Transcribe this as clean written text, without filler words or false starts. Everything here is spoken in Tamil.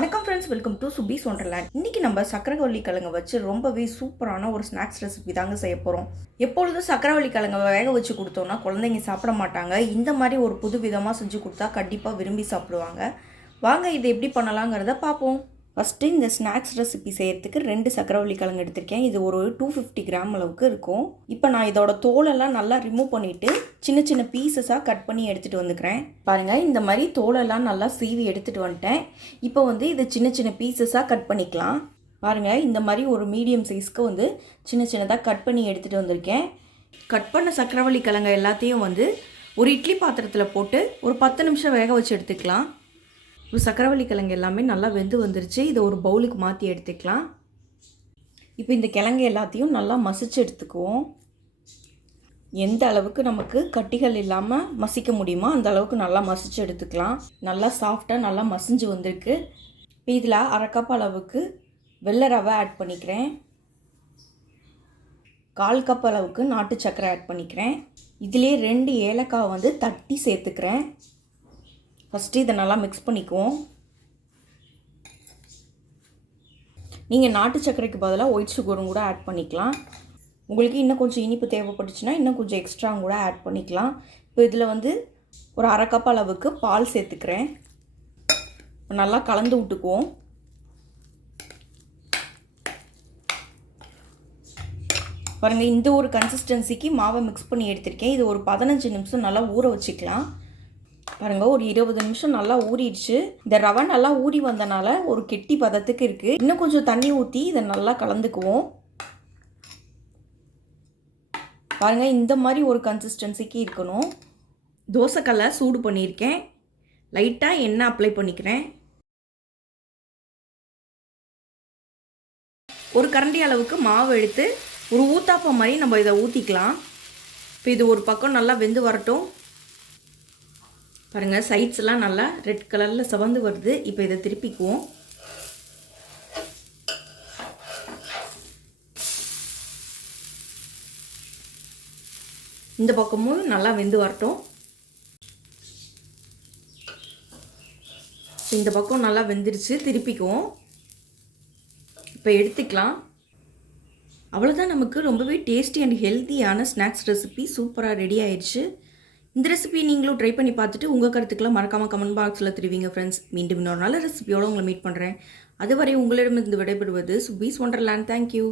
வணக்கம் ஃப்ரெண்ட்ஸ், வெல்கம் டு சுபீஸ் ஒண்டர்லேண்ட். இன்றைக்கி நம்ம சக்கரவள்ளி கிழங்க வச்சு ரொம்பவே சூப்பரான ஒரு ஸ்நாக்ஸ் ரெசிபி தாங்க செய்ய போகிறோம். எப்பொழுதும் சக்கரவள்ளி கிழங்க வேக வச்சு கொடுத்தோன்னா குழந்தைங்க சாப்பிட மாட்டாங்க. இந்த மாதிரி ஒரு புது விதமாக செஞ்சு கொடுத்தா கண்டிப்பாக விரும்பி சாப்பிடுவாங்க. வாங்க இது எப்படி பண்ணலாங்கிறத பார்ப்போம். ஃபஸ்ட்டு இந்த ஸ்நாக்ஸ் ரெசிபி செய்கிறதுக்கு 2 சக்கரவள்ளி கிழங்கு எடுத்திருக்கேன். இது ஒரு 250 கிராம் அளவுக்கு இருக்கும். இப்போ நான் இதோட தோலெல்லாம் நல்லா ரிமூவ் பண்ணிவிட்டு சின்ன சின்ன பீசஸாக கட் பண்ணி எடுத்துகிட்டு வந்துக்கிறேன். பாருங்கள், இந்த மாதிரி தோலெல்லாம் நல்லா சீவி எடுத்துகிட்டு வந்துட்டேன். இப்போ இது சின்ன சின்ன பீசஸாக கட் பண்ணிக்கலாம். பாருங்கள், இந்த மாதிரி ஒரு மீடியம் சைஸ்க்கு சின்ன சின்னதாக கட் பண்ணி எடுத்துகிட்டு வந்திருக்கேன். கட் பண்ண சக்கரவள்ளி கிழங்கு எல்லாத்தையும் ஒரு இட்லி பாத்திரத்தில் போட்டு ஒரு 10 நிமிஷம் வேக வச்சு எடுத்துக்கலாம். இப்போ சக்கரவள்ளி கிழங்கு எல்லாமே நல்லா வெந்து வந்துருச்சு. இதை ஒரு பவுலுக்கு மாற்றி எடுத்துக்கலாம். இப்போ இந்த கிழங்கு எல்லாத்தையும் நல்லா மசிச்சு எடுத்துக்குவோம். எந்த அளவுக்கு நமக்கு கட்டிகள் இல்லாமல் மசிக்க முடியுமோ அந்த அளவுக்கு நல்லா மசிச்சு எடுத்துக்கலாம். நல்லா சாஃப்டாக நல்லா மசிஞ்சு வந்திருக்கு. இப்போ இதில் 1/2 கப் அளவுக்கு வெள்ளை ரவை ஆட் பண்ணிக்கிறேன். 1/4 கப் அளவுக்கு நாட்டு சர்க்கரை ஆட் பண்ணிக்கிறேன். இதிலே 2 ஏலக்காய் தட்டி சேர்த்துக்கிறேன். ஃபஸ்ட்டு இதை நல்லா மிக்ஸ் பண்ணிக்குவோம். நீங்கள் நாட்டு சர்க்கரைக்கு பதிலாக ஒயிட் சுகரும் கூட ஆட் பண்ணிக்கலாம். உங்களுக்கு இன்னும் கொஞ்சம் இனிப்பு தேவைப்பட்டுச்சுன்னா இன்னும் கொஞ்சம் எக்ஸ்ட்ராவும் கூட ஆட் பண்ணிக்கலாம். இப்போ இதில் ஒரு 1/2 கப் அளவுக்கு பால் சேர்த்துக்கிறேன். நல்லா கலந்து விட்டுக்குவோம். பாருங்கள், இந்த ஒரு கன்சிஸ்டன்சிக்கு மாவை மிக்ஸ் பண்ணி எடுத்திருக்கேன். இது ஒரு 15 நிமிஷம் நல்லா ஊற வச்சுக்கலாம். பாருங்கள், ஒரு 20 நிமிஷம் நல்லா ஊறிடுச்சு. இந்த ரவை நல்லா ஊறி வந்தனால ஒரு கெட்டி பதத்துக்கு இருக்குது. இன்னும் கொஞ்சம் தண்ணி ஊற்றி இதை நல்லா கலந்துக்குவோம். பாருங்கள், இந்த மாதிரி ஒரு கன்சிஸ்டன்சிக்கு இருக்கணும். தோசைக்கல்லை சூடு பண்ணியிருக்கேன். லைட்டாக எண்ணெய் அப்ளை பண்ணிக்கிறேன். ஒரு கரண்டி அளவுக்கு மாவு எடுத்து ஒரு ஊத்தாப்பம் மாதிரி நம்ம இதை ஊற்றிக்கலாம். இப்போ இது ஒரு பக்கம் நல்லா வெந்து வரட்டும். பாருங்கள், சைட்ஸ் எல்லாம் நல்லா ரெட் கலரில் சிவந்து வருது. இப்போ இதை திருப்பிக்குவோம். இந்த பக்கமும் நல்லா வெந்து வரட்டும். இந்த பக்கம் நல்லா வெந்துருச்சு, திருப்பிக்குவோம். இப்போ எடுத்துக்கலாம். அவ்வளோதான், நமக்கு ரொம்பவே டேஸ்டி அண்ட் ஹெல்த்தியான ஸ்நாக்ஸ் ரெசிபி சூப்பராக ரெடி ஆயிடுச்சு. இந்த ரெசிபி நீங்களும் ட்ரை பண்ணி பார்த்துட்டு உங்கள் கருத்துக்கெல்லாம் மறக்காமல் கமெண்ட் பாக்ஸில் தெரிவிங்க ஃப்ரெண்ட்ஸ். மீண்டும் இன்னொரு நல்ல ரெசிபியோடு உங்களை மீட் பண்ணுறேன். அதுவரை உங்களிடமிருந்து விடைபெறுவது சுபீஸ் ஒண்டர்லேண்ட். தேங்க்யூ.